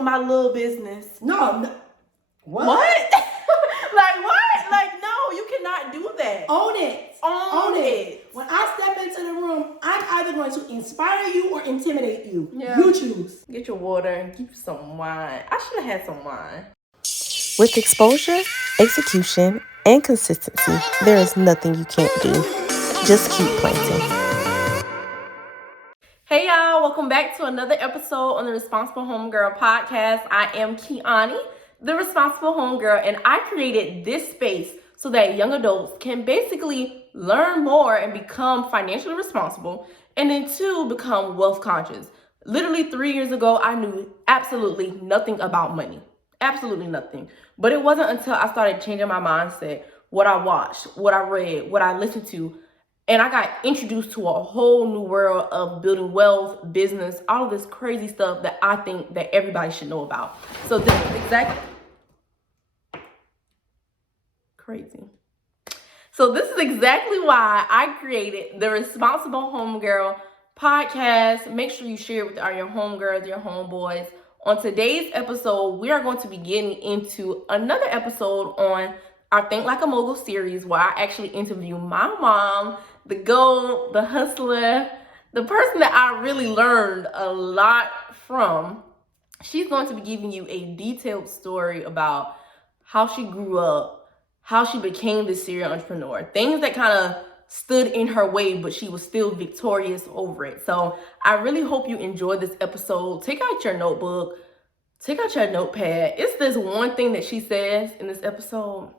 own my little business. No. What? Like what? Like no, you cannot do that. Own it. Own it. When I step into the room, I'm either going to inspire you or intimidate you. Yeah. You choose. Get your water and keep some wine. I should have had some wine. With exposure, execution, and consistency, there is nothing you can't do. Just keep planting. Hey y'all, welcome back to another episode on the Responsible Homegirl podcast. I am Kiani, the Responsible Homegirl, and I created this space so that young adults can basically learn more and become financially responsible, and then two, become wealth conscious. Literally 3 years ago, I knew absolutely nothing about money. Absolutely nothing. But it wasn't until I started changing my mindset, what I watched, what I read, what I listened to, and I got introduced to a whole new world of building wealth, business, all of this crazy stuff that I think that everybody should know about. So this is exactly crazy. So this is exactly why I created the Responsible Homegirl podcast. Make sure you share it with all your homegirls, your homeboys. On today's episode, we are going to be getting into another episode on our Think Like A Mogul series, where I actually interview my mom, the GOAT, the hustler, the person that I really learned a lot from. She's going to be giving you a detailed story about how she grew up, how she became this serial entrepreneur, things that kind of stood in her way, but she was still victorious over it. So I really hope you enjoyed this episode. Take out your notebook, take out your notepad. It's this one thing that she says in this episode,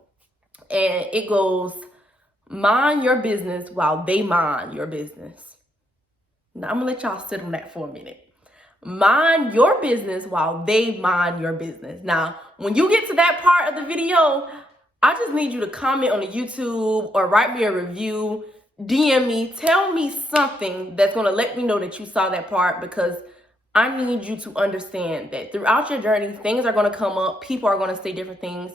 and it goes, mind your business while they mind your business. Now I'm gonna let y'all sit on that for a minute. Mind your business while they mind your business. Now, when you get to that part of the video, I just need you to comment on the YouTube or write me a review, DM me, tell me something that's gonna let me know that you saw that part, because I need you to understand that throughout your journey, things are gonna come up, people are gonna say different things,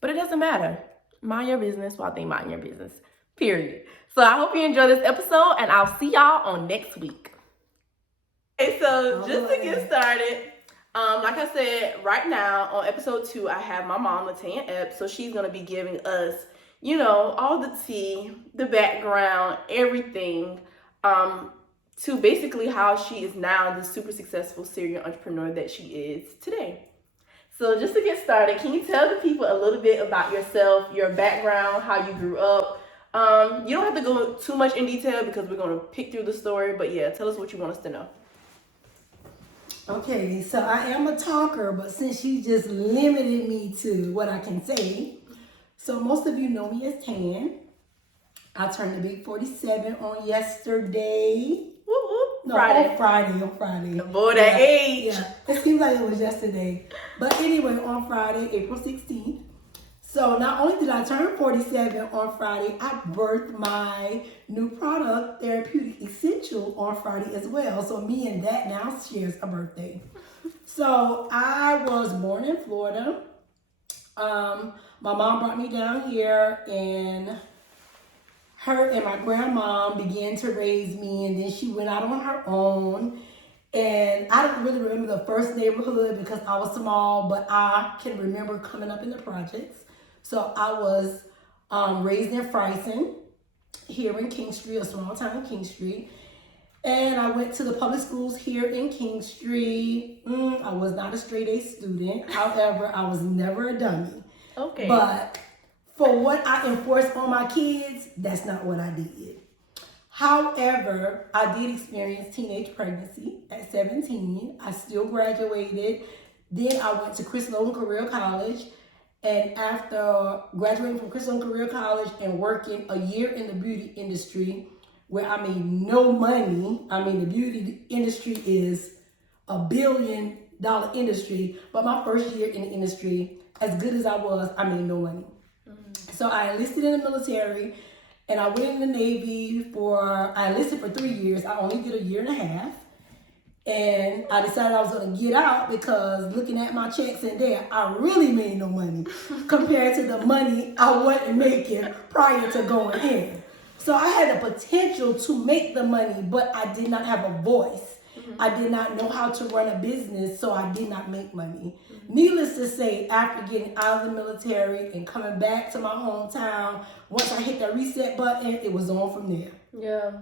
but it doesn't matter. Mind your business while they mind your business, period. So I hope you enjoy this episode, and I'll see y'all on next week. Okay, so just to get started, like I said, right now on episode 2, I have my mom, Tan Epps. So she's going to be giving us, you know, all the tea, the background, everything, to basically how she is now the super successful serial entrepreneur that she is today. So just to get started, can you tell the people a little bit about yourself, your background, how you grew up? You don't have to go too much in detail because we're going to pick through the story, but yeah, tell us what you want us to know. Okay, so I am a talker, but since you just limited me to what I can say, so most of you know me as Tan. I turned the big 47 on yesterday. No, Friday. On Friday. Boy, that age. Yeah, it seems like it was yesterday. But anyway, on Friday, April 16th. So not only did I turn 47 on Friday, I birthed my new product, Therapeutic Essential, on Friday as well. So me and that now shares a birthday. So I was born in Florida. My mom brought me down here, and her and my grandma began to raise me, and then she went out on her own. And I don't really remember the first neighborhood because I was small, but I can remember coming up in the projects. So I was raised in Friesen, here in King Street, a small town in King Street. And I went to the public schools here in King Street. I was not a straight A student. However, I was never a dummy. Okay. But for what I enforced on my kids, that's not what I did. However, I did experience teenage pregnancy at 17. I still graduated. Then I went to Chris Logan Career College. And after graduating from Chris Logan Career College and working a year in the beauty industry, where I made no money. I mean, the beauty industry is $1 billion industry. But my first year in the industry, as good as I was, I made no money. So I enlisted in the military, and I went in the Navy I enlisted for 3 years. I only did a year and a half. And I decided I was going to get out because looking at my checks in there, I really made no money compared to the money I wasn't making prior to going in. So I had the potential to make the money, but I did not have a voice. I did not know how to run a business, so I did not make money. Needless to say, after getting out of the military and coming back to my hometown, once I hit that reset button, it was on from there. Yeah.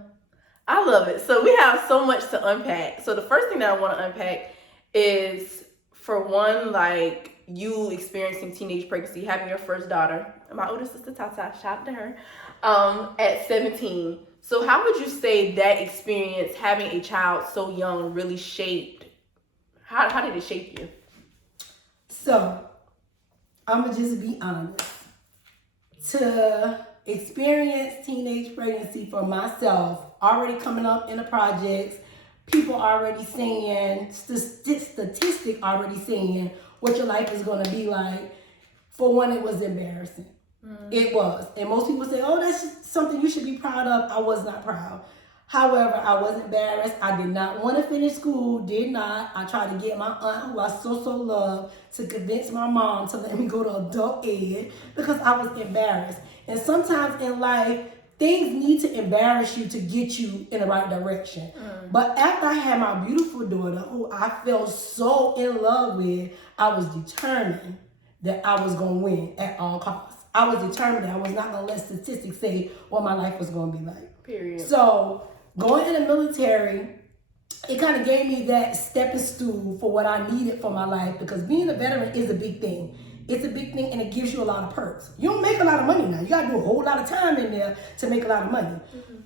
I love it. So we have so much to unpack. So the first thing that I want to unpack is, for one, like, you experiencing teenage pregnancy, having your first daughter. My older sister Tata, shout out to her, at 17. So how would you say that experience, having a child so young, really shaped? How did it shape you? So I'm gonna just be honest. To experience teenage pregnancy for myself, already coming up in the projects, people already saying, statistic already saying what your life is going to be like. For one, it was embarrassing. It was. And most people say, oh, that's something you should be proud of. I was not proud. However, I was embarrassed. I did not want to finish school. Did not. I tried to get my aunt, who I so love, to convince my mom to let me go to adult ed because I was embarrassed. And sometimes in life, things need to embarrass you to get you in the right direction. But after I had my beautiful daughter, who I fell so in love with, I was determined that I was going to win at all costs. I was determined that I was not going to let statistics say what my life was going to be like. Period. So going in the military, it kind of gave me that stepping stool for what I needed for my life, because being a veteran is a big thing. It's a big thing, and it gives you a lot of perks. You don't make a lot of money now. You got to do a whole lot of time in there to make a lot of money.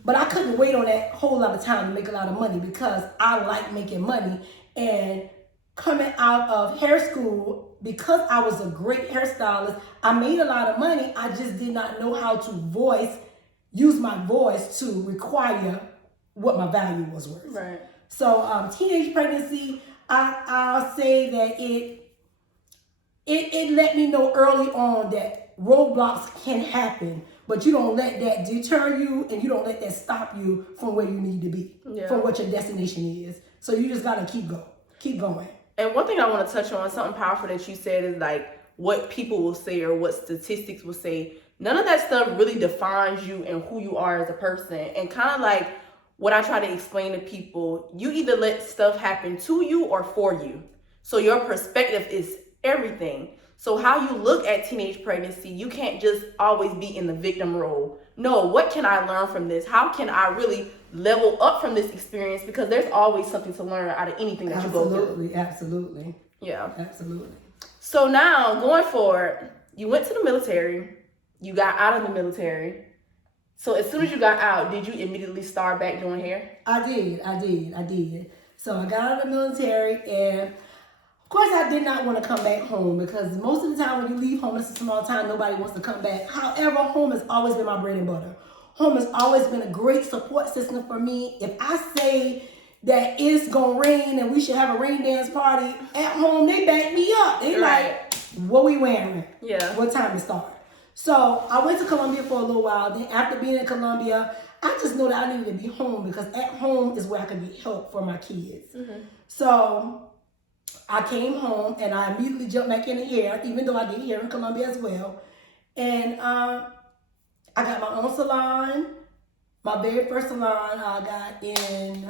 But I couldn't wait on that whole lot of time to make a lot of money because I like making money. And coming out of hair school, because I was a great hairstylist, I made a lot of money. I just did not know how to use my voice to require what my value was worth. Right. So teenage pregnancy, I'll say that it let me know early on that roadblocks can happen, but you don't let that deter you, and you don't let that stop you from where you need to be, from what your destination is. So you just gotta keep going. And one thing I want to touch on, something powerful that you said, is like what people will say or what statistics will say. None of that stuff really defines you and who you are as a person. And kind of like what I try to explain to people, you either let stuff happen to you or for you. So your perspective is everything. So how you look at teenage pregnancy, you can't just always be in the victim role. No, what can I learn from this? How can I really level up from this experience? Because there's always something to learn out of anything that you go through. Absolutely. Yeah. Absolutely. So now, going forward, you went to the military, you got out of the military. So as soon as you got out, did you immediately start back doing hair? I did. So I got out of the military, and of course I did not want to come back home, because most of the time when you leave home, it's a small town, nobody wants to come back. However, home has always been my bread and butter. Home has always been a great support system for me. If I say that it's gonna rain and we should have a rain dance party at home, they back me up. They like, what we wearing? Yeah. What time to start? So I went to Columbia for a little while. Then after being in Columbia, I just know that I needed to be home, because at home is where I could get help for my kids. So I came home and I immediately jumped back in the hair, even though I did hair in Columbia as well. And I got my own salon. My very first salon I got in,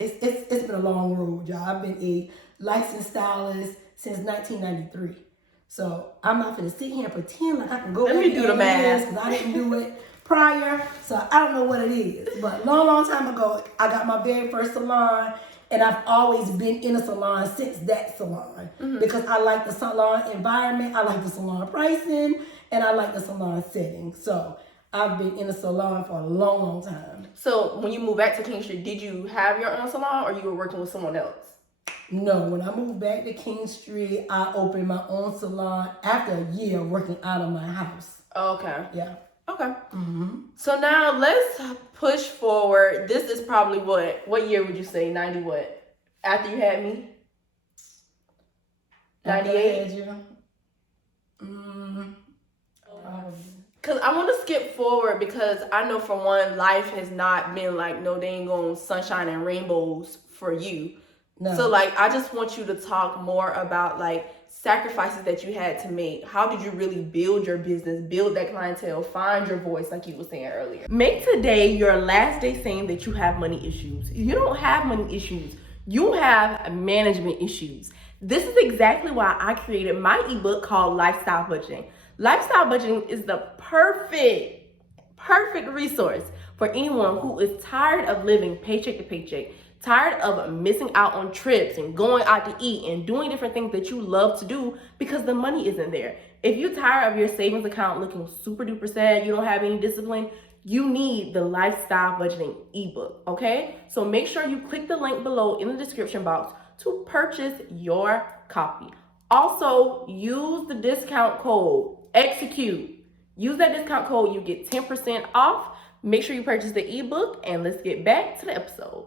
it's been a long road, y'all. I've been a licensed stylist since 1993. So I'm not going to sit here and pretend like I can go Let me do the math, because I didn't do it prior. So I don't know what it is. But long time ago, I got my very first salon. And I've always been in a salon since that salon, because I like the salon environment, I like the salon pricing, and I like the salon setting. So I've been in a salon for a long time. So when you moved back to King Street, did you have your own salon, or you were working with someone else? No, when I moved back to King Street, I opened my own salon after a year working out of my house. Okay. Yeah. Okay. So now let's push forward. This is probably what year would you say? 90 what? After you had me? 98? Because I want to skip forward, because I know for one, life has not been like no dang on sunshine and rainbows for you. No. So like, I just want you to talk more about like sacrifices that you had to make. How did you really build your business, build that clientele, find your voice like you were saying earlier? Make today your last day saying that you have money issues. You don't have money issues. You have management issues. This is exactly why I created my ebook called Lifestyle Budgeting. Lifestyle Budgeting is the perfect resource for anyone who is tired of living paycheck to paycheck, tired of missing out on trips and going out to eat and doing different things that you love to do because the money isn't there. If you're tired of your savings account looking super duper sad, you don't have any discipline, you need the Lifestyle Budgeting ebook, okay? So make sure you click the link below in the description box to purchase your copy. Also, use the discount code EXECUTE. Use that discount code, you get 10% off. Make sure you purchase the ebook, and let's get back to the episode.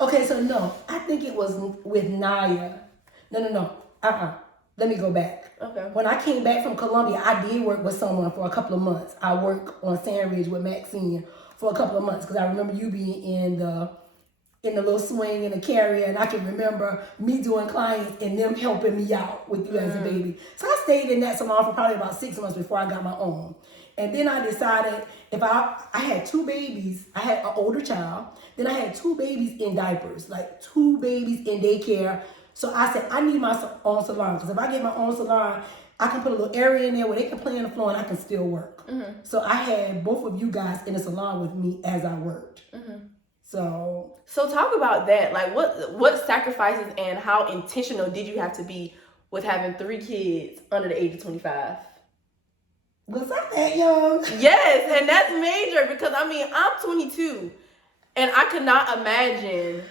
Okay, so no, I think it was with Naya. No. Let me go back. Okay. When I came back from Colombia, I did work with someone for a couple of months. I worked on Sandridge with Maxine for a couple of months because I remember you being in the little swing in the carrier, and I can remember me doing clients and them helping me out with you as a baby. So I stayed in that salon for probably about 6 months before I got my own. And then I decided if I had 2 babies, I had an older child, then I had 2 babies in diapers, like 2 babies in daycare. So I said, I need my own salon, because if I get my own salon, I can put a little area in there where they can play on the floor and I can still work. Mm-hmm. So I had both of you guys in the salon with me as I worked. Mm-hmm. So talk about that. Like what sacrifices and how intentional did you have to be with having 3 kids under the age of 25? Was I that young? Yes, and that's major because I mean I'm 22 and I could not imagine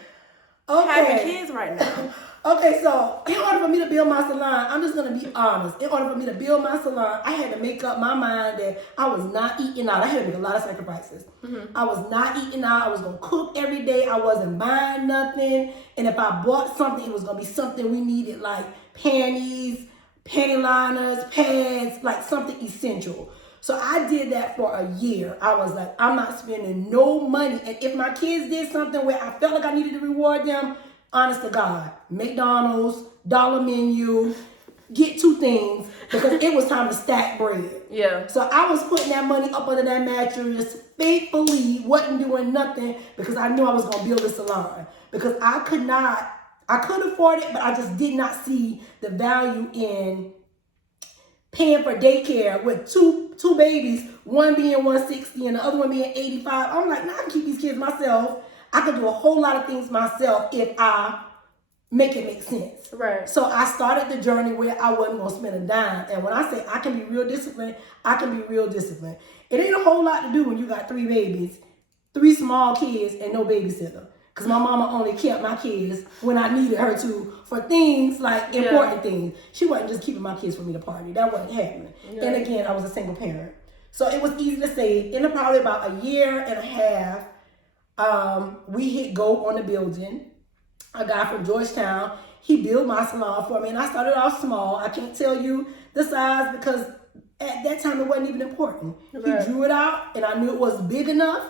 having kids right now. Okay, so in order for me to build my salon, I'm just going to be honest. In order for me to build my salon, I had to make up my mind that I was not eating out. I had to make a lot of sacrifices. Mm-hmm. I was not eating out. I was going to cook every day. I wasn't buying nothing. And if I bought something, it was going to be something we needed, like panties, panty liners, pads, like something essential. So I did that for a year. I was like, I'm not spending no money. And if my kids did something where I felt like I needed to reward them, honest to God, McDonald's, Dollar Menu, get 2 things because it was time to stack bread. Yeah. So I was putting that money up under that mattress faithfully, wasn't doing nothing because I knew I was going to build a salon. Because I could afford it, but I just did not see the value in paying for daycare with two babies, one being 160 and the other one being 85. I'm like, nah, I can keep these kids myself. I could do a whole lot of things myself if I make it make sense. Right. So I started the journey where I wasn't going to spend a dime. And when I say I can be real disciplined, I can be real disciplined. It ain't a whole lot to do when you got 3 babies, 3 small kids, and no babysitter. Because my mama only kept my kids when I needed her to for things like important things. She wasn't just keeping my kids for me to party. That wasn't happening. Yeah. And again, I was a single parent. So it was easy to save. In probably about a year and a half, we hit go on the building. A guy from Georgetown, he built my salon for me, and I started off small. I can't tell you the size because at that time it wasn't even important. Right. He drew it out, and I knew it was big enough.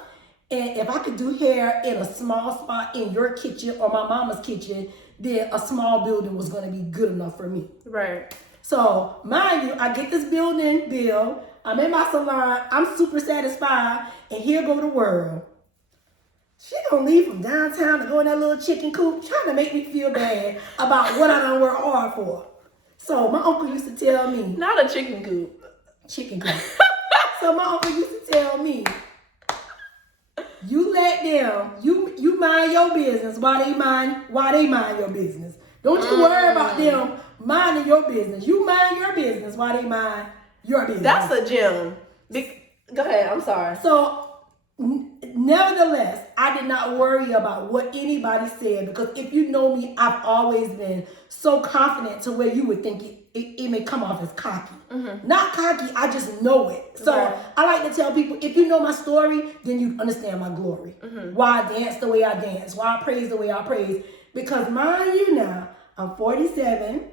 And if I could do hair in a small spot in your kitchen or my mama's kitchen, then a small building was going to be good enough for me. Right. So mind you, I get this building bill. I'm in my salon. I'm super satisfied, and here go the world. She gonna leave from downtown to go in that little chicken coop trying to make me feel bad about what I done work hard for. So my uncle used to tell me. Not a chicken coop. Chicken coop. So my uncle used to tell me, you let them, you mind your business while they mind your business. Don't you worry about them minding your business. You mind your business while they mind your business. That's a gem. Go ahead, I'm sorry. So nevertheless, I did not worry about what anybody said because if you know me, I've always been so confident to where you would think it may come off as cocky. Mm-hmm. Not cocky, I just know it. So I like to tell people, if you know my story, then you understand my glory. Mm-hmm. Why I dance the way I dance, why I praise the way I praise. Because mind you now, I'm 47.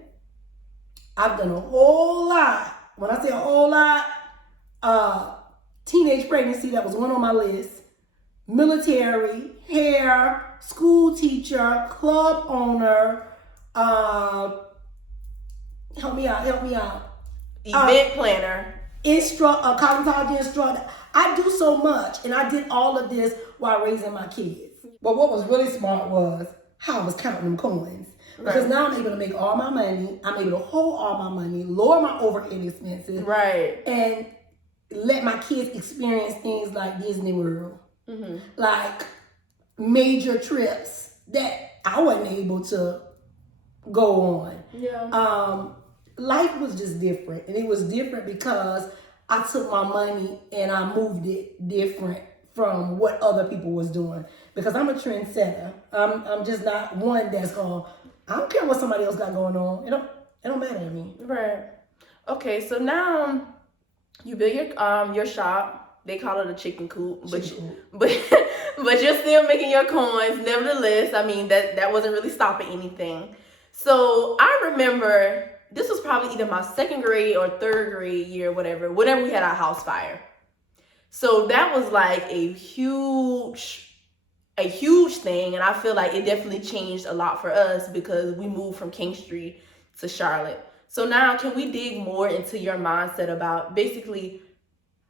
I've done a whole lot. When I say a whole lot, teenage pregnancy, that was one on my list. Military, hair, school teacher, club owner, help me out. Event planner. Cosmetology instructor. I do so much, and I did all of this while raising my kids. But what was really smart was how I was counting them coins. Because now I'm able to make all my money. I'm able to hold all my money, lower my overhead expenses, right, and let my kids experience things like Disney World, like major trips that I wasn't able to go on. Yeah. Life was just different, and it was different because I took my money and I moved it different from what other people was doing. Because I'm a trendsetter. I'm just not one that's going. I don't care what somebody else got going on. It don't matter to me. Right. Okay, so now you build your shop. They call it a chicken coop, but you're still making your coins. Nevertheless, I mean that wasn't really stopping anything. So I remember this was probably either my second grade or third grade year, whatever we had our house fire. So that was like a huge thing, and I feel like it definitely changed a lot for us because we moved from King Street to Charlotte. So now can we dig more into your mindset about basically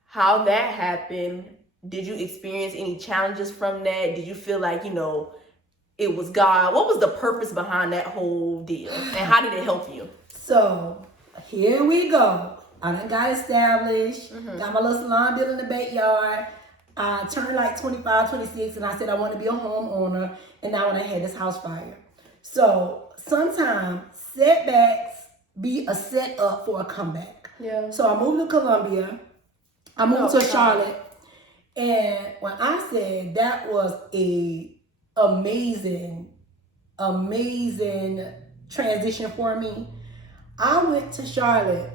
how that happened? Did you experience any challenges from that? Did you feel like, it was God? What was the purpose behind that whole deal, and how did it help you? So here we go. I done got established, got my little salon built in the backyard. I turned like 25, 26, and I said I want to be a homeowner, and now when I had this house fire. So sometimes setbacks be a setup for a comeback. Yeah. So I moved to Columbia. I moved to Charlotte. And when I said that was a amazing transition for me, I went to Charlotte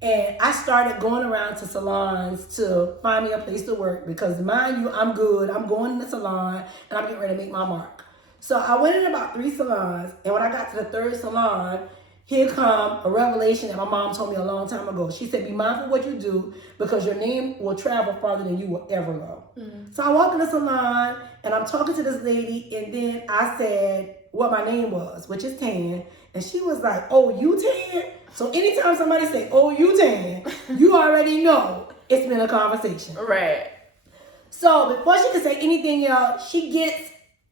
and I started going around to salons to find me a place to work because, mind you, I'm good. I'm going in the salon and I'm getting ready to make my mark. So I went in about 3 salons, and when I got to the 3rd salon, here come a revelation that my mom told me a long time ago. She said, be mindful of what you do because your name will travel farther than you will ever go. So I walk in the salon and I'm talking to this lady, and then I said what my name was, which is Tan. And she was like, oh, you Tan? So anytime somebody say, oh, you Tan, you already know it's been a conversation. Right. So before she could say anything else, she gets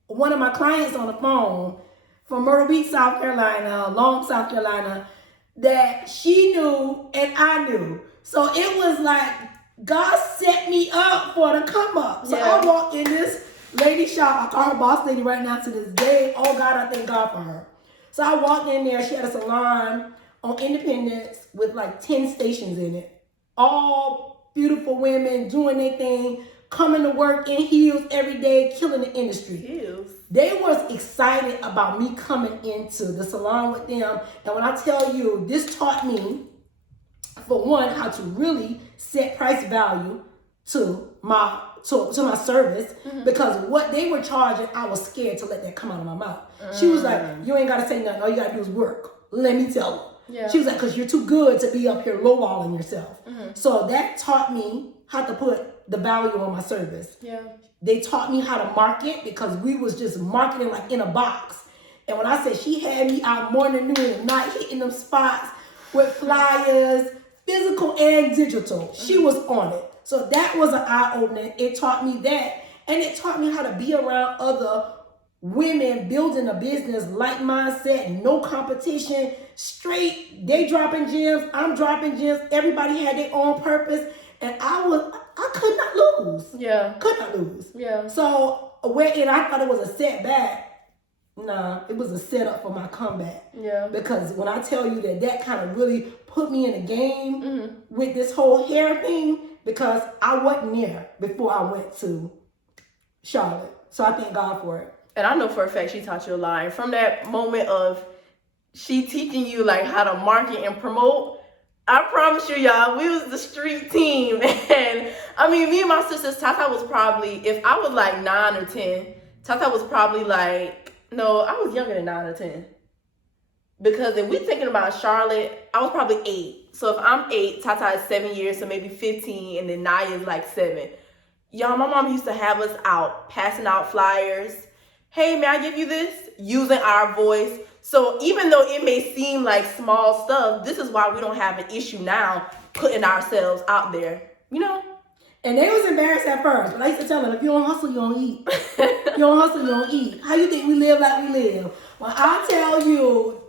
one of my clients on the phone from Myrtle Beach, South Carolina, Long, South Carolina, that she knew and I knew. So it was like God set me up for the come up. So I walked in this lady shop. I call her boss lady right now to this day. Oh God, I thank God for her. So I walked in there. She had a salon on Independence with like 10 stations in it. All beautiful women doing their thing, coming to work in heels every day, killing the industry. Heels. They was excited about me coming into the salon with them. And when I tell you, this taught me, for one, how to really set price value to my service, because what they were charging, I was scared to let that come out of my mouth. She was like, you ain't got to say nothing. All you got to do is work. Let me tell her. Yeah. She was like, because you're too good to be up here lowballing yourself. So that taught me how to put the value on my service. Yeah. They taught me how to market because we was just marketing like in a box. And when I said she had me out morning, noon, and night hitting them spots with flyers, physical and digital, she was on it. So that was an eye-opener. It taught me that. And it taught me how to be around other women building a business, like mindset, no competition, straight, they dropping gems, I'm dropping gems. Everybody had their own purpose. And I could not lose. Yeah. Could not lose. Yeah. So wherein I thought it was a setback, nah, it was a setup for my comeback. Yeah. Because when I tell you that kind of really put me in a game with this whole hair thing, because I wasn't there before I went to Charlotte. So I thank God for it. And I know for a fact she taught you a lot. And from that moment of she teaching you like how to market and promote, I promise you, y'all, we was the street team. And I mean, me and my sisters, Tata was probably, if I was like 9 or 10, Tata was probably like, no, I was younger than 9 or 10. Because if we thinking about Charlotte, I was probably 8. So if I'm 8, Tata is 7 years, so maybe 15, and then Naya is like 7. Y'all, my mom used to have us out, passing out flyers, hey, may I give you this? Using our voice. So even though it may seem like small stuff, this is why we don't have an issue now putting ourselves out there, you know? And they was embarrassed at first, but I used to tell them, if you don't hustle, you don't eat. You don't hustle, you don't eat. How you think we live like we live? Well, I tell you,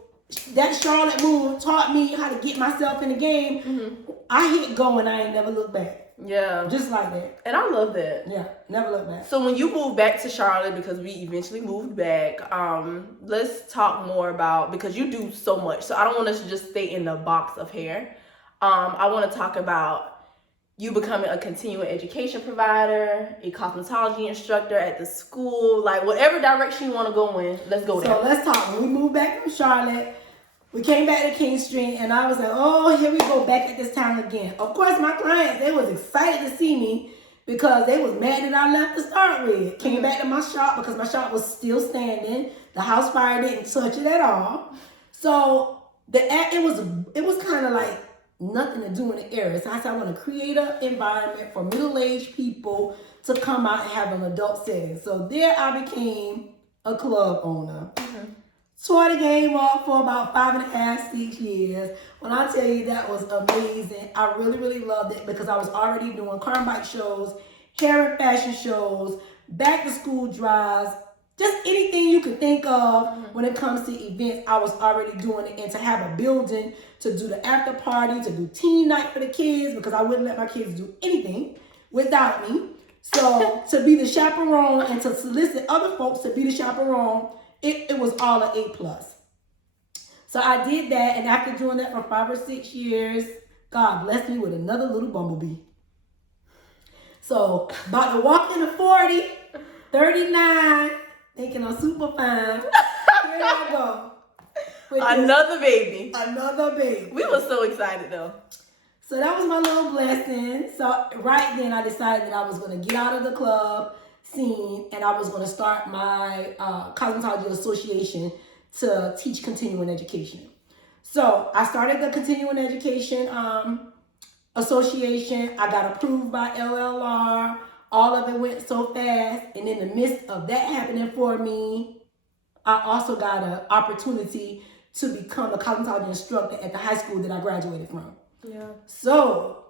that Charlotte move taught me how to get myself in the game. I hit go and I ain't never looked back. Yeah. Just like that. And I love that. Yeah, never look back. So when you moved back to Charlotte, because we eventually moved back, let's talk more about, because you do so much. So I don't want us to just stay in the box of hair. I want to talk about you becoming a continuing education provider, a cosmetology instructor at the school, like whatever direction you want to go in, let's go there. So let's talk. When we moved back from Charlotte, we came back to King Street, and I was like, oh, here we go back at this time again. Of course, my clients, they was excited to see me because they was mad that I left to start with. Came back to my shop because my shop was still standing. The house fire didn't touch it at all. So it was kind of like nothing to do in the area. So I said, I want to create an environment for middle-aged people to come out and have an adult setting. So there I became a club owner. Tore the game up for about 5.5, 6 years. When I tell you that was amazing, I really, really loved it because I was already doing car and bike shows, hair and fashion shows, back to school drives, just anything you could think of when it comes to events, I was already doing it. And to have a building to do the after party, to do teen night for the kids, because I wouldn't let my kids do anything without me. So to be the chaperone and to solicit other folks to be the chaperone, it was all an A+. So I did that, and after doing that for 5 or 6 years, God blessed me with another little bumblebee. So about to walk into 40, 39, thinking I'm super fine. Here I go. Another baby. Another baby. We were so excited though. So that was my little blessing. So right then I decided that I was going to get out of the club scene and I was going to start my cosmetology association to teach continuing education. So I started the continuing education association. I got approved by LLR. All of it went so fast. And in the midst of that happening for me, I also got an opportunity to become a cosmetology instructor at the high school that I graduated from. Yeah. So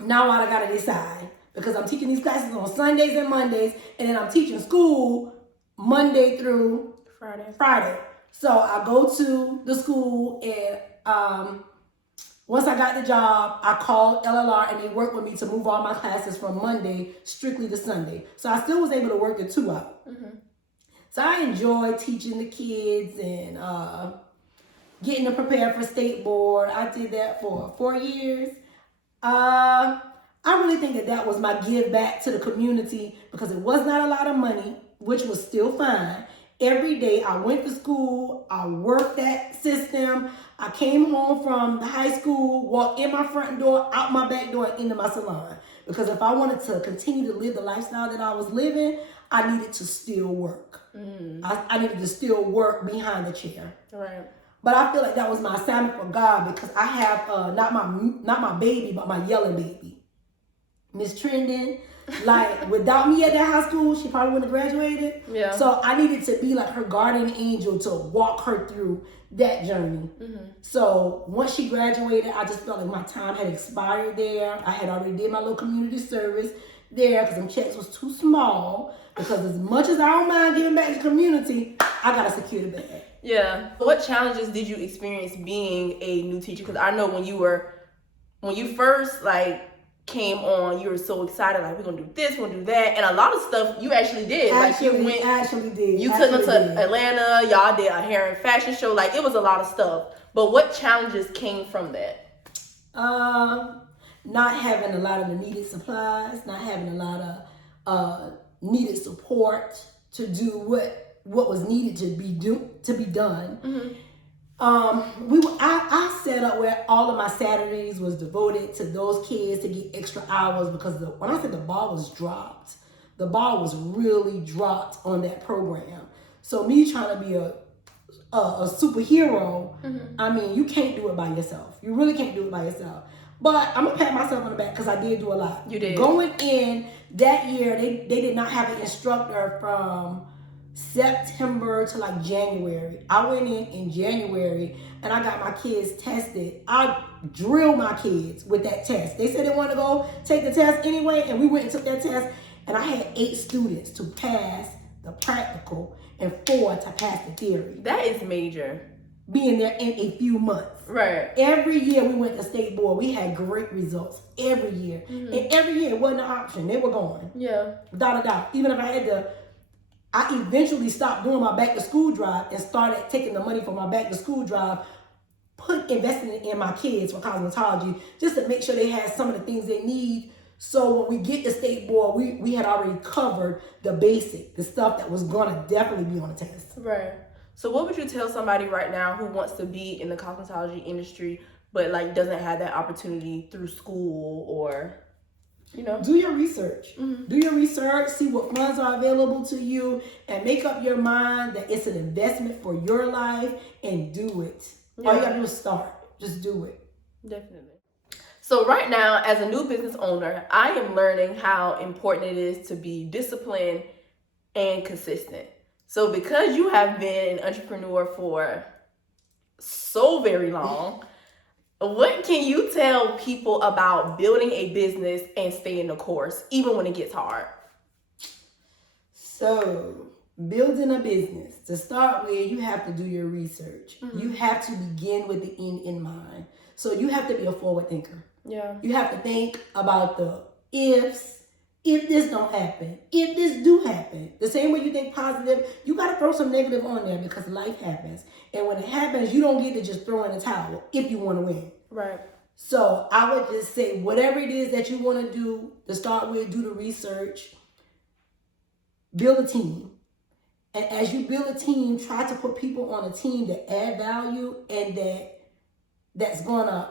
now I got to decide, because I'm teaching these classes on Sundays and Mondays, and then I'm teaching school Monday through Friday. So I go to the school, and once I got the job, I called LLR, and they worked with me to move all my classes from Monday strictly to Sunday. So I still was able to work the 2 out. Mm-hmm. So I enjoy teaching the kids and getting them prepared for state board. I did that for 4 years. I really think that was my give back to the community, because it was not a lot of money, which was still fine. Every day I went to school, I worked that system. I came home from the high school, walked in my front door, out my back door, and into my salon. Because if I wanted to continue to live the lifestyle that I was living, I needed to still work. I needed to still work behind the chair. Right. But I feel like that was my assignment from God, because I have not my baby, but my yelling baby, Miss Trendon. Like, without me at that high school, she probably wouldn't have graduated. Yeah. So I needed to be like her guardian angel to walk her through that journey. Mm-hmm. So once she graduated, I just felt like my time had expired there. I had already did my little community service there, because them checks was too small. Because as much as I don't mind giving back to the community, I gotta secure the bag. Yeah. What challenges did you experience being a new teacher? Because I know when you first came on, you were so excited, like, we're gonna do this, we're gonna do that, and a lot of stuff you actually did. You took them to Atlanta, y'all did a hair and fashion show, like, it was a lot of stuff. But what challenges came from that? Not having a lot of the needed supplies, not having a lot of needed support to do what was needed to be done. Mm-hmm. I set up where all of my Saturdays was devoted to those kids to get extra hours, because when I said the ball was dropped, the ball was really dropped on that program. So me trying to be a superhero, mm-hmm. I mean, you can't do it by yourself. You really can't do it by yourself. But I'm gonna pat myself on the back, because I did do a lot. You did. Going in that year, they did not have an instructor from September to like January. I went in January and I got my kids tested. I drilled my kids with that test. They said they wanted to go take the test anyway, and we went and took that test, and I had 8 students to pass the practical and 4 to pass the theory. That is major. Being there in a few months. Right. Every year we went to state board. We had great results every year. Mm-hmm. And every year it wasn't an option. They were going. Yeah. Without a doubt. Even if I had to, I eventually stopped doing my back to school drive and started taking the money from my back to school drive, investing it in my kids for cosmetology, just to make sure they had some of the things they need. So when we get to state board, we had already covered the basic, the stuff that was gonna definitely be on the test. Right. So what would you tell somebody right now who wants to be in the cosmetology industry but like doesn't have that opportunity through school or, you know? Do your research. Mm-hmm. Do your research, see what funds are available to you, and make up your mind that it's an investment for your life, and do it. Yeah. All you gotta do is start. Just do it. Definitely. So right now, as a new business owner, I am learning how important it is to be disciplined and consistent. So because you have been an entrepreneur for so very long, what can you tell people about building a business and staying the course, even when it gets hard? So, building a business, to start with, you have to do your research. Mm-hmm. You have to begin with the end in mind. So you have to be a forward thinker. Yeah. You have to think about the ifs. If this don't happen, if this do happen, the same way you think positive, you got to throw some negative on there because life happens. And when it happens, you don't get to just throw in the towel if you want to win. Right. So I would just say, whatever it is that you want to do, to start with, do the research, build a team. And as you build a team, try to put people on a team that add value and that's going to,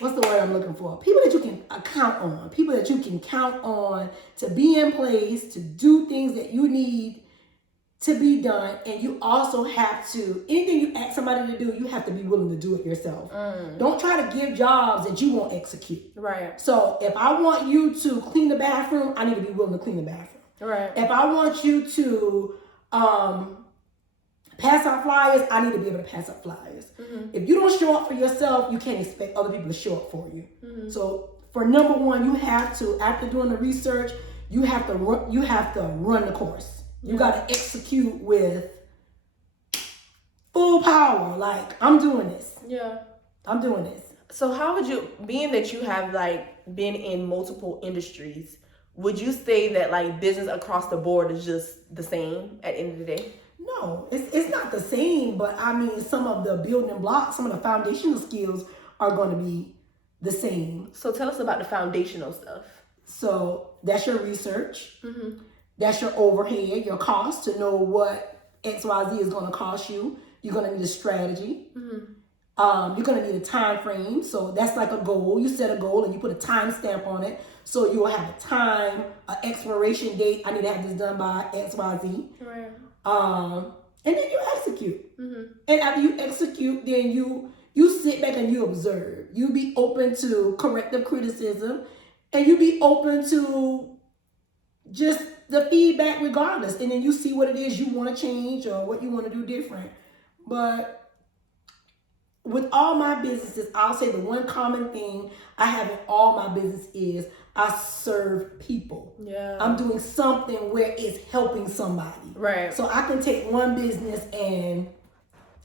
what's the word I'm looking for? People that you can count on. People that you can count on to be in place, to do things that you need to be done. And you also have to, anything you ask somebody to do, you have to be willing to do it yourself. Don't try to give jobs that you won't execute. Right. So if I want you to clean the bathroom, I need to be willing to clean the bathroom. Right. If I want you to pass out flyers, I need to be able to pass out flyers. Mm-hmm. If you don't show up for yourself, you can't expect other people to show up for you. Mm-hmm. So for number one, you have to, after doing the research, you have to run the course. You got to execute with full power. Like, I'm doing this. Yeah. I'm doing this. So how would you, being that you have like been in multiple industries, would you say that like business across the board is just the same at the end of the day? No, it's not the same, but I mean, some of the building blocks, some of the foundational skills are going to be the same. So tell us about the foundational stuff. So that's your research. Mm-hmm. That's your overhead, your cost, to know what XYZ is going to cost you. You're going to need a strategy. Mm-hmm. You're going to need a time frame. So that's like a goal. You set a goal and you put a time stamp on it. So you will have a time, an expiration date. I need to have this done by XYZ. Right. And then you execute. Mm-hmm. And after you execute, then you sit back and you observe. You be open to corrective criticism, and you be open to just the feedback regardless. And then you see what it is you want to change or what you want to do different. But with all my businesses, I'll say the one common thing I have in all my business is I serve people. Yeah. I'm doing something where it's helping somebody. Right. So I can take one business and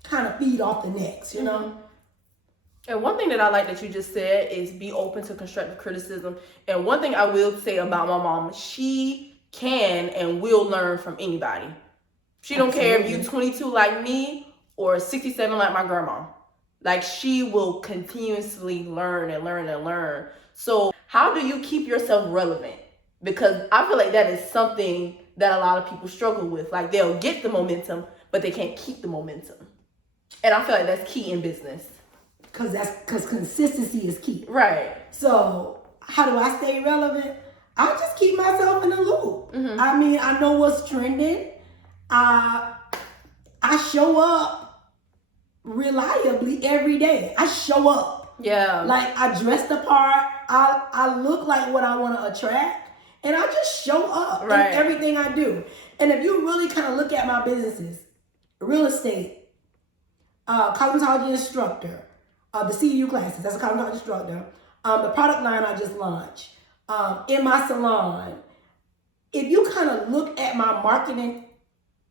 kind of feed off the next, you know? And one thing that I like that you just said is be open to constructive criticism. And one thing I will say about my mom, she can and will learn from anybody. She don't care if you're 22 like me or 67 like my grandma. Like, she will continuously learn and learn and learn. So how do you keep yourself relevant? Because I feel like that is something that a lot of people struggle with. Like, they'll get the momentum, but they can't keep the momentum. And I feel like that's key in business. Because consistency is key. Right. So how do I stay relevant? I just keep myself in the loop. Mm-hmm. I mean, I know what's trending. I show up reliably every day. I show up. Yeah. Like, I dress the part. I look like what I want to attract. And I just show up in Right. everything I do. And if you really kind of look at my businesses, real estate, cosmetology instructor, the CEU classes, that's a cosmetology instructor, the product line I just launched, in my salon, if you kind of look at my marketing,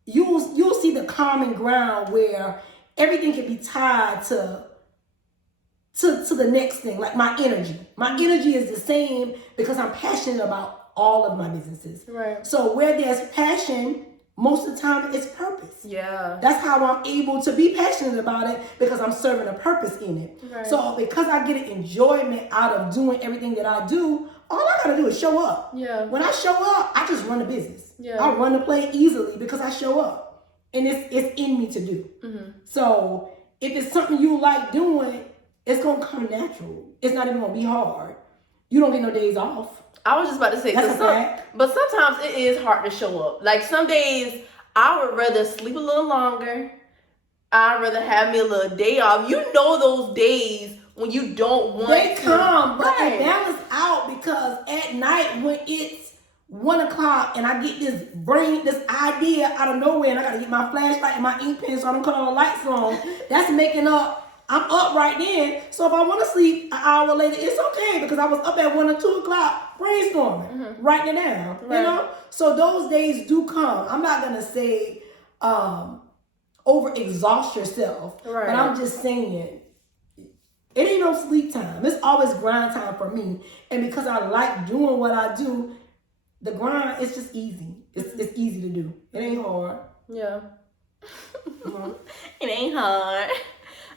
you'll see the common ground where everything can be tied to the next thing, like my energy. My energy is the same because I'm passionate about all of my businesses. Right. So where there's passion, most of the time it's purpose. Yeah. That's how I'm able to be passionate about it, because I'm serving a purpose in it. Right. So because I get an enjoyment out of doing everything that I do, all I gotta do is show up. Yeah. When I show up, I just run the business. Yeah. I run the play easily because I show up, and it's in me to do. Mm-hmm. So if it's something you like doing, it's gonna come natural. It's not even gonna be hard. You don't get no days off. I was just about to say, That's a fact. but sometimes it is hard to show up. Like some days, I would rather sleep a little longer. I'd rather have me a little day off. You know those days when you don't want They to. come, but Right. they balance out, because at night when it's 1:00 and I get this idea out of nowhere, and I gotta get my flashlight and my ink pen so I don't cut all the lights on, that's making up. I'm up right then. So if I want to sleep an hour later, it's okay, because I was up at 1 or 2 o'clock brainstorming, writing it down. Right. You know? So those days do come. I'm not gonna say overexhaust yourself, Right. but I'm just saying it ain't no sleep time. It's always grind time for me. And because I like doing what I do, the grind is just easy. It's easy to do. It ain't hard. Yeah. Mhm. It ain't hard.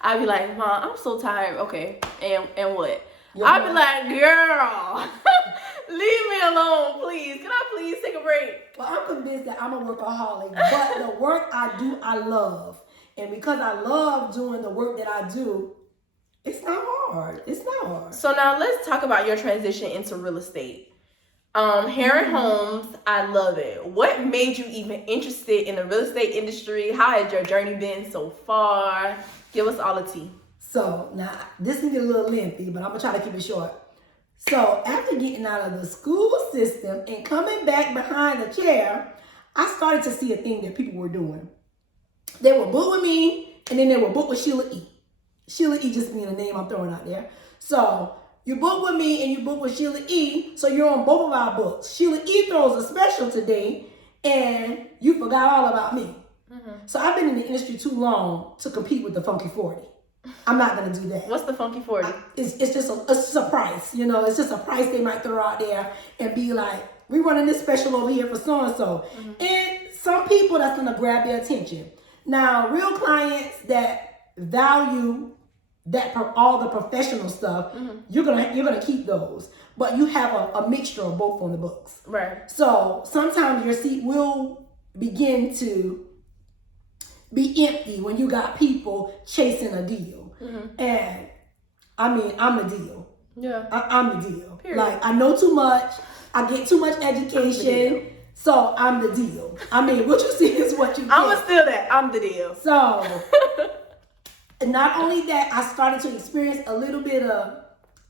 I'd be like, Mom, I'm so tired. Okay. And what? Your I'd be mom- like, girl, leave me alone, please. Can I please take a break? Well, I'm convinced that I'm a workaholic, but the work I do, I love. And because I love doing the work that I do, it's not hard. It's not hard. So now let's talk about your transition into real estate. Heron Homes, I love it. What made you even interested in the real estate industry? How has your journey been so far? Give us all the tea. So now this can get a little lengthy, but I'm gonna try to keep it short. So after getting out of the school system and coming back behind the chair, I started to see a thing that people were doing. They were booked with me, and then they were booked with Sheila E. Sheila E just being a name I'm throwing out there. So you book with me and you book with Sheila E, so you're on both of our books. Sheila E throws a special today, and you forgot all about me. Mm-hmm. So I've been in the industry too long to compete with the Funky 40. I'm not gonna do that. What's the Funky 40? It's just a price, you know. It's just a price they might throw out there and be like, "We running this special over here for so and so," and some people that's gonna grab their attention. Now, real clients that value all the professional stuff, you're gonna keep those, but you have a mixture of both on the books. Right. So sometimes your seat will begin to be empty when you got people chasing a deal. And I mean, I'm the deal. Yeah. I'm the deal. Period. Like, I know too much. I get too much education. So I'm the deal. I mean, what you see is what you get. I'm gonna steal that. I'm the deal. So not only that, I started to experience a little bit of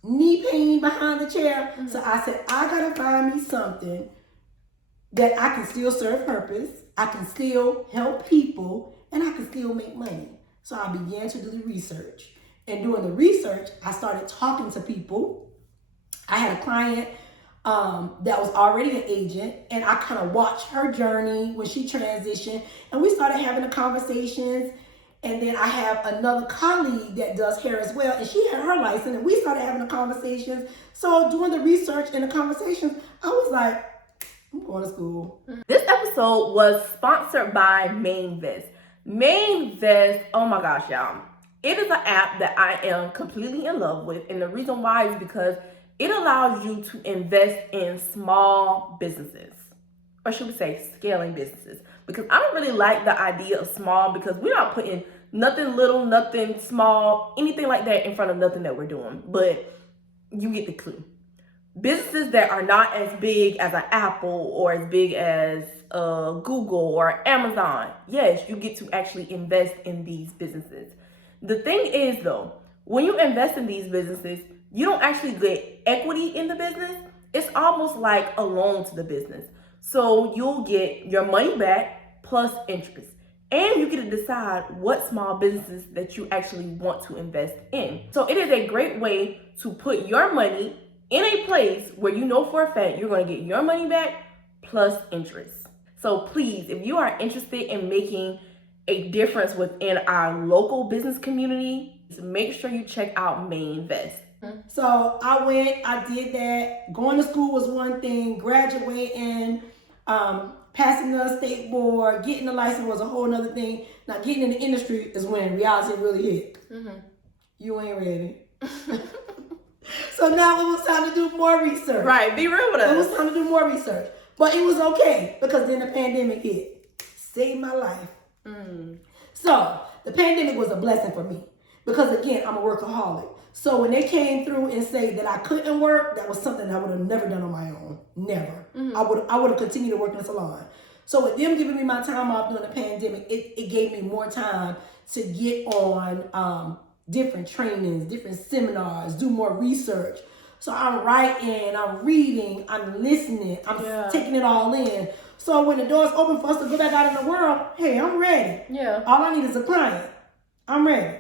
knee pain behind the chair. So I said, I gotta find me something that I can still serve purpose, I can still help people, and I can still make money. So I began to do the research. And doing the research, I started talking to people. I had a client that was already an agent, and I kind of watched her journey when she transitioned, and we started having the conversations. And then I have another colleague that does hair as well, and she had her license, and we started having the conversations. So doing the research and the conversations, I was like, I'm going to school. This episode was sponsored by Mainvest. Mainvest, oh my gosh, y'all. It is an app that I am completely in love with. And the reason why is because it allows you to invest in small businesses. Or should we say scaling businesses? Because I don't really like the idea of small, because we're not putting nothing little, nothing small, anything like that in front of nothing that we're doing. But you get the clue. Businesses that are not as big as an Apple or as big as Google or Amazon, yes, you get to actually invest in these businesses. The thing is though, when you invest in these businesses, you don't actually get equity in the business. It's almost like a loan to the business. So you'll get your money back plus interest. And you get to decide what small businesses that you actually want to invest in. So it is a great way to put your money in a place where you know for a fact you're going to get your money back plus interest. So please, if you are interested in making a difference within our local business community, make sure you check out Mainvest. So I did that. Going to school was one thing, graduating, passing the state board, getting the license was a whole nother thing. Now getting in the industry is when reality really hit. You ain't ready. So now it was time to do more research. Right, be real with us. It was time to do more research. But it was okay because then the pandemic hit. Saved my life. So the pandemic was a blessing for me because again, I'm a workaholic. So when they came through and say that I couldn't work, that was something I would have never done on my own. Never. I would have continued to work in the salon. So with them giving me my time off during the pandemic, it gave me more time to get on different trainings, different seminars, do more research. So I'm writing, I'm reading, I'm listening, I'm taking it all in. So when the doors open for us to go back out in the world, hey, I'm ready. Yeah. All I need is a client. I'm ready.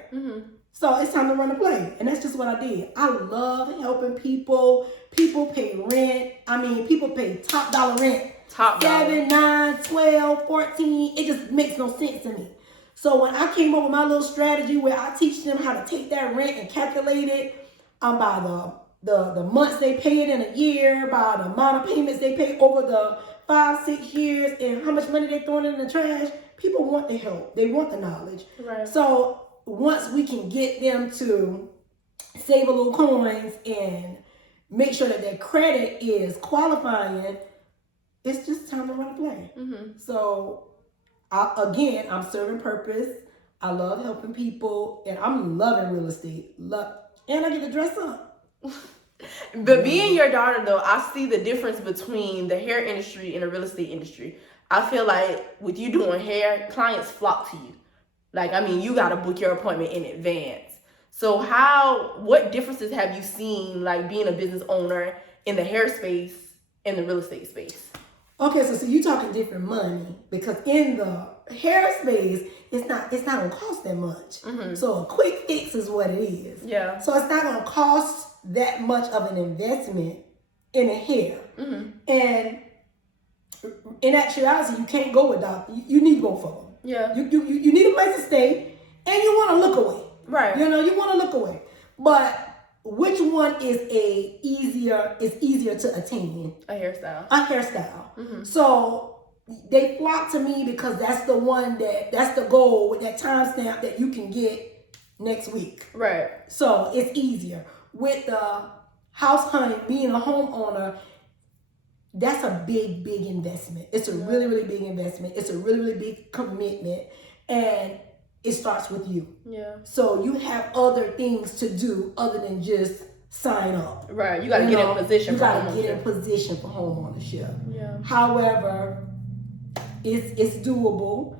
So it's time to run the play. And that's just what I did. I love helping people. People pay rent. I mean, people pay top dollar rent. Top dollar. 7, 9, 12, 14. It just makes no sense to me. So when I came up with my little strategy where I teach them how to take that rent and calculate it by the months they pay it in a year, by the amount of payments they pay over the 5-6 years, and how much money they throwing in the trash, people want the help. They want the knowledge. Right. So once we can get them to save a little coins and make sure that their credit is qualifying, it's just time to run the play. So I'm serving purpose. I love helping people, and I'm loving real estate. And I get to dress up. But being your daughter, though, I see the difference between the hair industry and the real estate industry. I feel like with you doing hair, clients flock to you. Like, I mean, you got to book your appointment in advance. So what differences have you seen, like being a business owner in the hair space and the real estate space? Okay, so you talking different money, because in the hair space, it's not gonna cost that much. So a quick fix is what it is. Yeah. So it's not gonna cost that much of an investment in a hair. And in actuality, you can't go with doctor. You need both of them. Yeah. You need a place to stay, and you want to look away. Right. You know, you want to look away. But which one is easier to attain? A hairstyle. A hairstyle. So they flock to me because that's the one that's the goal with that timestamp that you can get next week. Right. So it's easier. With the house hunting, being a homeowner, that's a big investment. It's a really, really big investment. It's a really, really big commitment. And it starts with you. Yeah. So you have other things to do other than just sign up. Right. You got to get in position for homeownership. You got to get in position for homeownership. Yeah. However, it's doable.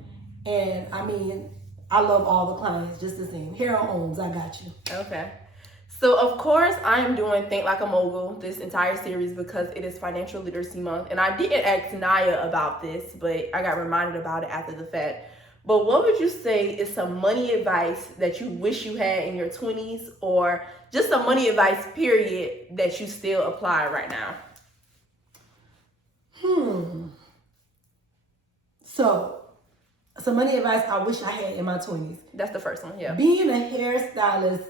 And I mean, I love all the clients just the same. Hair or homes, I got you. Okay. So, of course, I am doing Think Like a Mogul this entire series because it is Financial Literacy Month. And I didn't ask Naya about this, but I got reminded about it after the fact. But what would you say is some money advice that you wish you had in your 20s, or just some money advice, period, that you still apply right now? So, some money advice I wish I had in my 20s. That's the first one, yeah. Being a hairstylist,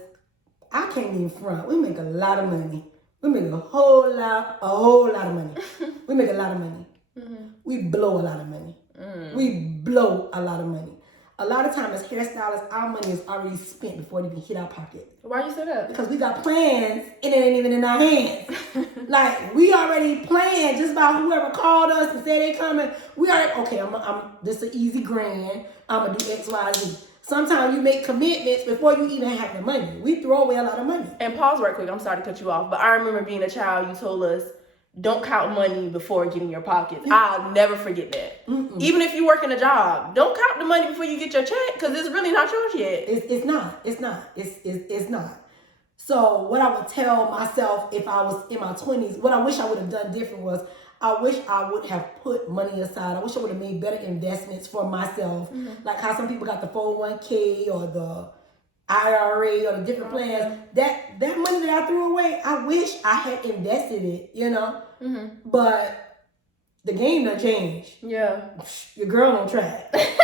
I can't even front. We make a lot of money. We make a whole lot of money. We make a lot of money. We blow a lot of money. We blow a lot of money. A lot of times as hairstylists, our money is already spent before it even hit our pocket. Why you say that? Because we got plans and it ain't even in our hands. Like, we already planned just by whoever called us and said they coming. We already, okay, I'm this is an easy grand. I'm going to do X, Y, Z. Sometimes you make commitments before you even have the money. We throw away a lot of money. And pause right quick. I'm sorry to cut you off, but I remember being a child, you told us, don't count money before getting your pockets. I'll never forget that. Even if you work in a job, don't count the money before you get your check, because it's really not yours yet. It's not. So what I would tell myself if I was in my 20s, what I wish I would have done different was I wish I would have put money aside. I wish I would have made better investments for myself. Like how some people got the 401k or the IRA or the different plans. That money that I threw away, I wish I had invested it, you know? But the game done changed. Yeah. Your girl don't try it.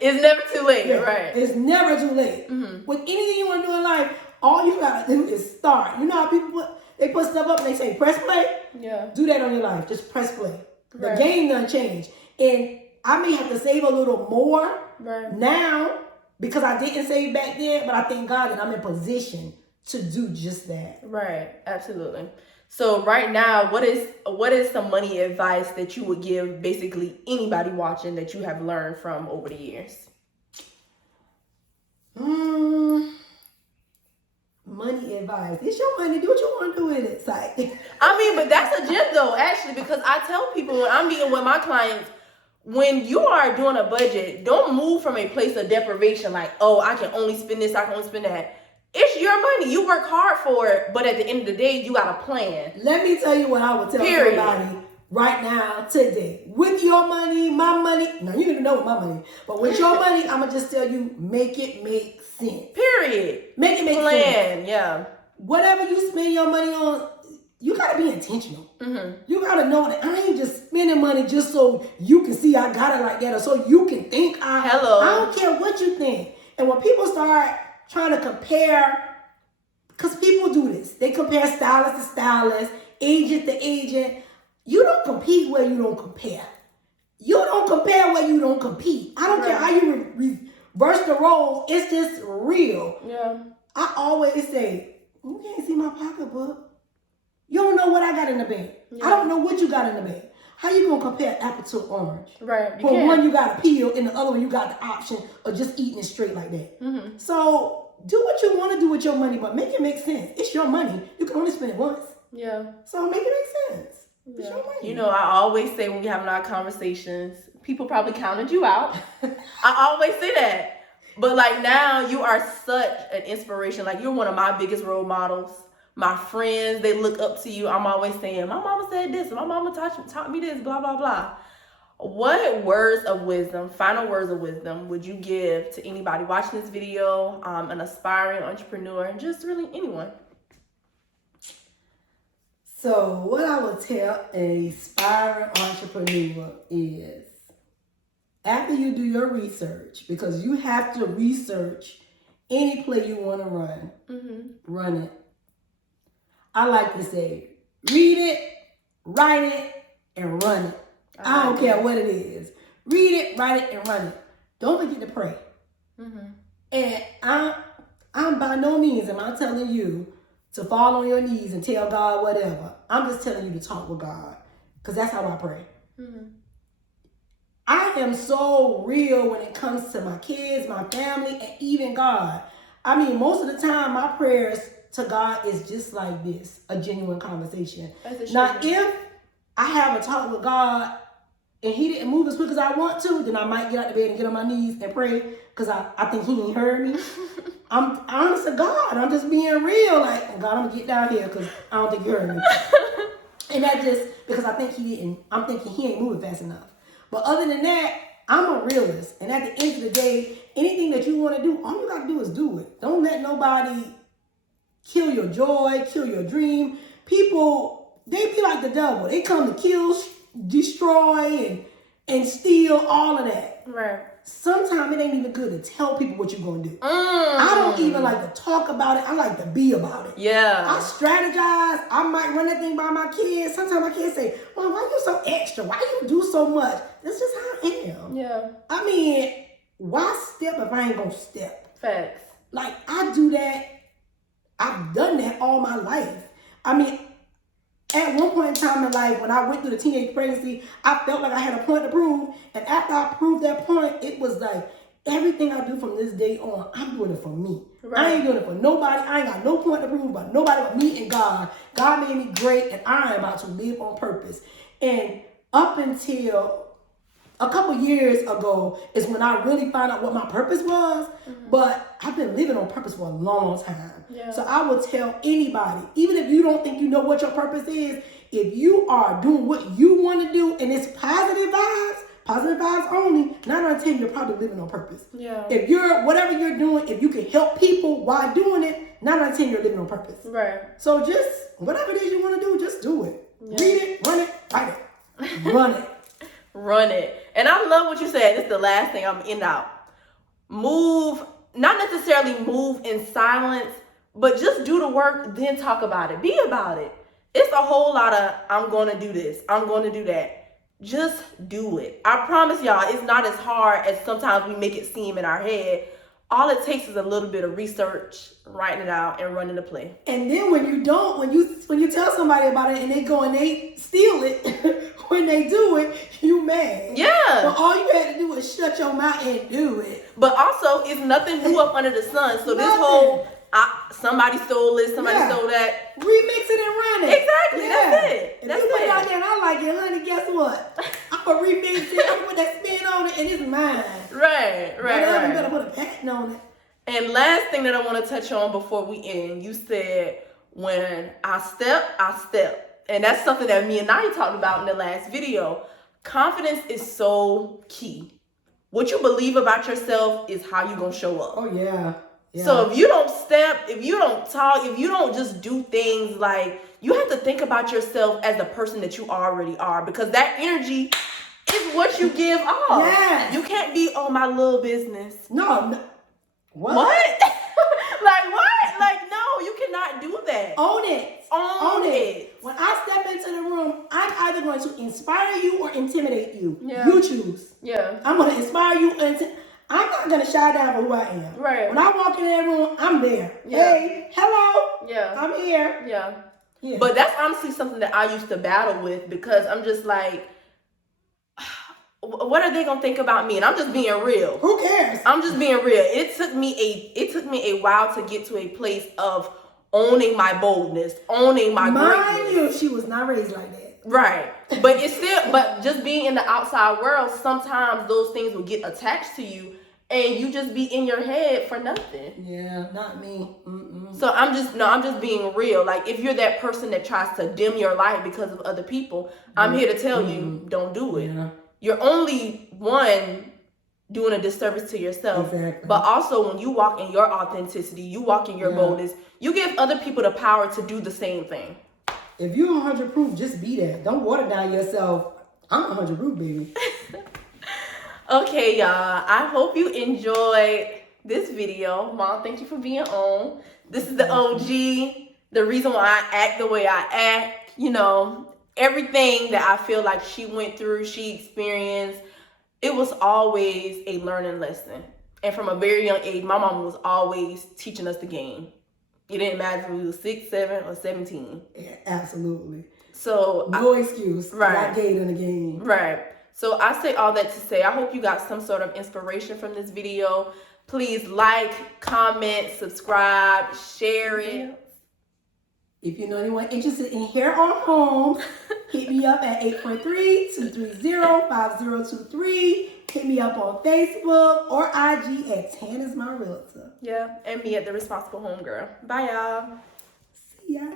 It's never too late, right? It's never too late. With anything you want to do in life, all you gotta do is start. You know how people put stuff up and they say press play? Yeah. Do that on your life. Just press play. The Right. game done changed. And I may have to save a little more now because I didn't save back then, but I thank God that I'm in position to do just that. Right. Absolutely. So right now, what is some money advice that you would give basically anybody watching that you have learned from over the years? Money advice. It's your money. Do what you want to do with it. It's like, I mean, but that's a gem though, actually, because I tell people when I'm meeting with my clients, when you are doing a budget, don't move from a place of deprivation like, oh, I can only spend this, I can only spend that. It's your money. You work hard for it, but at the end of the day, you got a plan. let me tell you what I would tell somebody right now, today. With your money, my money. Now, you need to know with my money. But with your money, I'm going to just tell you, make it make sense. Period. Make it make Plan, sense. yeah. Whatever you spend your money on, you got to be intentional. You got to know that I ain't just spending money just so you can see I got it like that or so you can think I don't care what you think. And when people start trying to compare, because people do this. They compare stylist to stylist, agent to agent. You don't compete where you don't compare. You don't compare where you don't compete. I don't care how you reverse the roles. It's just real. Yeah. I always say, you can't see my pocketbook. You don't know what I got in the bank. I don't know what you got in the bank. How you gonna compare apple to orange? Right. For one, you got a peel, and the other one, you got the option of just eating it straight like that. So do what you want to do with your money, but make it make sense. It's your money. You can only spend it once. Yeah. So make it make sense. It's your money. You know, I always say when we having our conversations, people probably counted you out. I always say that. But like now, you are such an inspiration. Like you're one of my biggest role models. My friends, they look up to you. I'm always saying, my mama said this, my mama taught me this, blah, blah, blah. What words of wisdom, final words of wisdom, would you give to anybody watching this video, an aspiring entrepreneur, just really anyone? So what I would tell an aspiring entrepreneur is, after you do your research, because you have to research any play you want to run, run it. I like to say, read it, write it, and run it. I don't care what it is. Read it, write it, and run it. Don't forget to pray. And I'm by no means am I telling you to fall on your knees and tell God whatever. I'm just telling you to talk with God, because that's how I pray. I am so real when it comes to my kids, my family, and even God. I mean, most of the time, my prayers to God is just like this, a genuine conversation. Now, if I have a talk with God and he didn't move as quick as I want to, then I might get out of bed and get on my knees and pray, because I think he ain't heard me. I'm honest to God. I'm just being real. Like, God, I'm going to get down here because I don't think you heard me. And that just because I think he didn't, I'm thinking he ain't moving fast enough. But other than that, I'm a realist. And at the end of the day, anything that you want to do, all you got to do is do it. Don't let nobody kill your joy, kill your dream. People, they be like the devil. They come to kill, destroy, and steal, all of that. Right. Sometimes it ain't even good to tell people what you're going to do. I don't even like to talk about it. I like to be about it. Yeah. I strategize. I might run that thing by my kids. Sometimes my kids say, Mom, why you so extra? Why you do so much? That's just how I am. Yeah. I mean, why step if I ain't going to step? Facts. Like, I do that. I've done that all my life. I mean, at one point in time in life, when I went through the teenage pregnancy, I felt like I had a point to prove. And after I proved that point, it was like, everything I do from this day on, I'm doing it for me. Right. I ain't doing it for nobody. I ain't got no point to prove about nobody but me and God. God made me great, and I am about to live on purpose. And up until a couple years ago is when I really found out what my purpose was. But I've been living on purpose for a long time. Yeah. So I will tell anybody, even if you don't think you know what your purpose is, if you are doing what you want to do and it's positive vibes only, 9 out of 10, you're probably living on purpose. Yeah. If you're, whatever you're doing, if you can help people while doing it, 9 out of 10, you're living on purpose. Right. So just, whatever it is you want to do, just do it. Yeah. Read it, run it, write it. Run it. Run it. And I love what you said. This is the last thing I'm in out. Move, not necessarily move in silence, but just do the work, then talk about it. Be about it. It's a whole lot of, I'm going to do this, I'm going to do that. Just do it. I promise y'all, it's not as hard as sometimes we make it seem in our head. All it takes is a little bit of research, writing it out, and running the play. And then when you don't, when you tell somebody about it and they go and they steal it, when they do it, you mad. Yeah. But all you had to do was shut your mouth and do it. But also, it's nothing new up under the sun. So this Nothing. whole, somebody stole this, somebody stole that. Remix it and run it. Exactly. That's it. If That's you put it it. out there and I like it, honey, guess what? I'm going to remix it. I'm going to put that spin on it and it's mine. Right. You better put a patent on it. And last thing that I want to touch on before we end, you said, when I step. And that's something that me and Naya talked about in the last video. Confidence is so key. What you believe about yourself is how you're going to show up. Oh, yeah. So if you don't step, if you don't talk, if you don't just do things, like, you have to think about yourself as the person that you already are, because that energy is what you give off. Yes. You can't be, oh, my little business. No. What? Like, what? Like, no, you cannot do that. Own it. Own it. When I step into the room, I'm either going to inspire you or intimidate you. Yeah. You choose. Yeah. I'm going to inspire you. I'm not going to shy down for who I am. Right. When I walk in that room, I'm there. Yeah. Hey, hello. Yeah. I'm here. Yeah. Yeah. But that's honestly something that I used to battle with, because I'm just like, what are they gonna think about me? And I'm just being real. Who cares? I'm just being real. It took me a while to get to a place of owning my boldness, owning my Mind greatness. you, she was not raised like that. Right. But it's still, but just being in the outside world, sometimes those things will get attached to you and you just be in your head for nothing. Yeah, not me. Mm-mm. So I'm just being real. Like, if you're that person that tries to dim your light because of other people, I'm here to tell you, don't do it. Yeah. You're only one doing a disservice to yourself. Exactly. But also, when you walk in your authenticity, you walk in your boldness, you give other people the power to do the same thing. If you're 100 proof, just be that. Don't water down yourself. I'm 100 proof, baby. Okay, y'all. I hope you enjoyed this video. Mom, thank you for being on. This is the OG. The reason why I act the way I act, you know, everything that I feel like she went through, she experienced, it was always a learning lesson. And from a very young age, my mom was always teaching us the game. It didn't matter if we was 6, 7, or 17. Yeah, absolutely. So no excuse. Right. I gave in the game. Right. So I say all that to say, I hope you got some sort of inspiration from this video. Please like, comment, subscribe, share it. If you know anyone interested in hair on homes, hit me up at 843-230-5023. Hit me up on Facebook or IG at Tan is my realtor. Yeah, and me at The Responsible Home Girl. Bye, y'all. See ya.